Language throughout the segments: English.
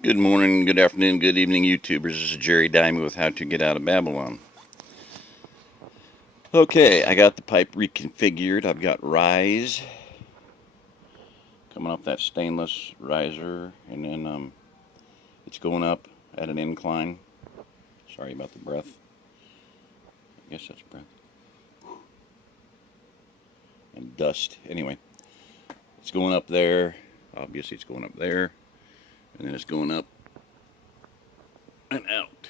Good morning, good afternoon, good evening, YouTubers. This is Jerry Dimey with How to Get Out of Babylon. Okay, I got the pipe reconfigured. I've got rise coming up that stainless riser, and then it's going up at an incline. Sorry about the breath. I guess that's breath. And dust. Anyway, it's going up there. Obviously, it's going up there, and then it's going up and out.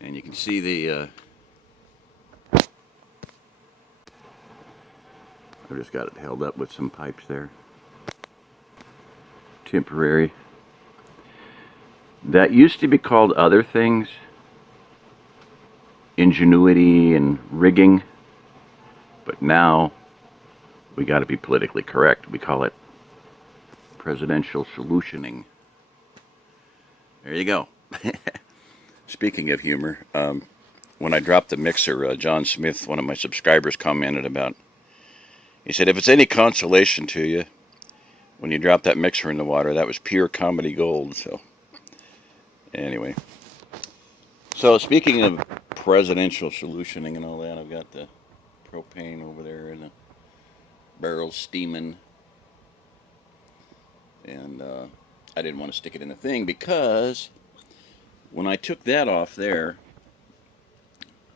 And you can see the I've just got it held up with some pipes there. Temporary. That used to be called other things. Ingenuity and rigging. But now we got to be politically correct. We call it presidential solutioning. There you go. Speaking of humor, when I dropped the mixer, John Smith, one of my subscribers, commented about, he said, if it's any consolation to you, when you drop that mixer in the water, that was pure comedy gold. So, anyway. So, speaking of presidential solutioning and all that, I've got the propane over there and the barrels steaming. And I didn't want to stick it in the thing because when I took that off there,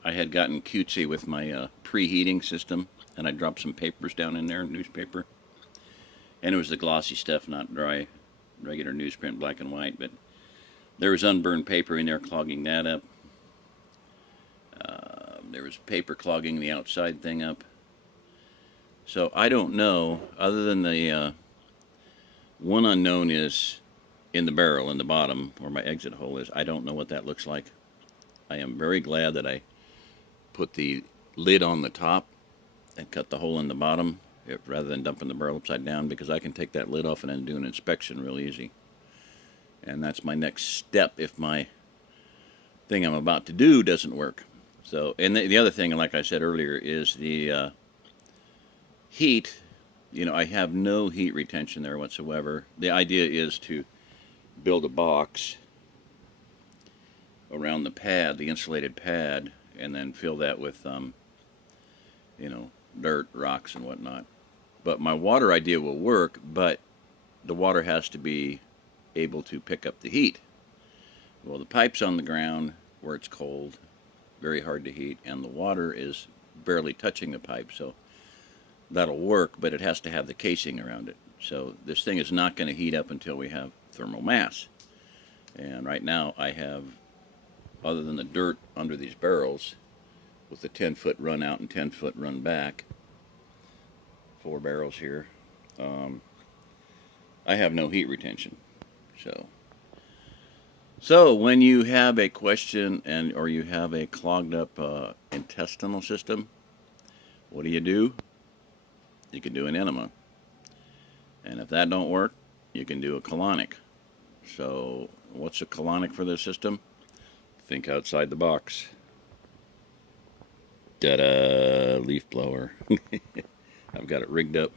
I had gotten cutesy with my preheating system, and I dropped some papers down in there, newspaper. And it was the glossy stuff, not dry, regular newsprint, black and white. But there was unburned paper in there clogging that up. There was paper clogging the outside thing up. So I don't know, other than the one unknown is in the barrel in the bottom where my exit hole is. I don't know what that looks like. I am very glad that I put the lid on the top and cut the hole in the bottom rather than dumping the barrel upside down, because I can take that lid off and then do an inspection real easy. And that's my next step if my thing I'm about to do doesn't work. So, and the other thing, like I said earlier, is the heat. You know, I have no heat retention there whatsoever. The idea is to build a box around the pad, the insulated pad, and then fill that with, you know, dirt, rocks, and whatnot. But my water idea will work, but the water has to be able to pick up the heat. Well, the pipe's on the ground where it's cold, very hard to heat, and the water is barely touching the pipe, so that'll work, but it has to have the casing around it. So this thing is not going to heat up until we have thermal mass. And right now I have, other than the dirt under these barrels, with the 10-foot run out and 10-foot run back, 4 barrels here, I have no heat retention. So when you have a question or you have a clogged up intestinal system, what do? You can do an enema. And if that don't work, you can do a colonic. So what's a colonic for this system? Think outside the box. Ta-da! Leaf blower. I've got it rigged up,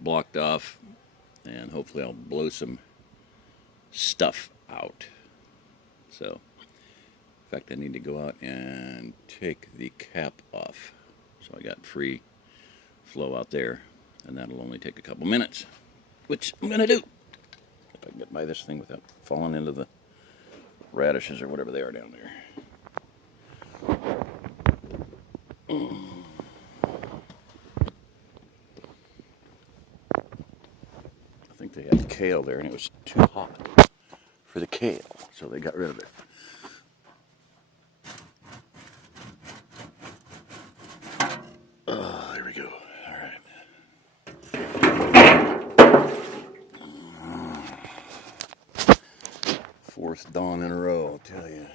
blocked off, and hopefully I'll blow some stuff out. So, in fact, I need to go out and take the cap off. So I got free flow out there, and that'll only take a couple minutes, which I'm gonna do if I can get by this thing without falling into the radishes or whatever they are down there. I think they had kale there, and it was too hot for the kale, so they got rid of it. There we go. All right. Fourth dawn in a row, I'll tell you.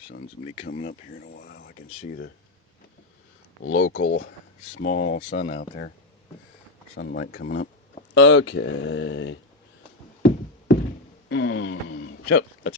Sun's gonna be coming up here in a while. I can see the local small sun out there. Sunlight coming up. Okay. So let's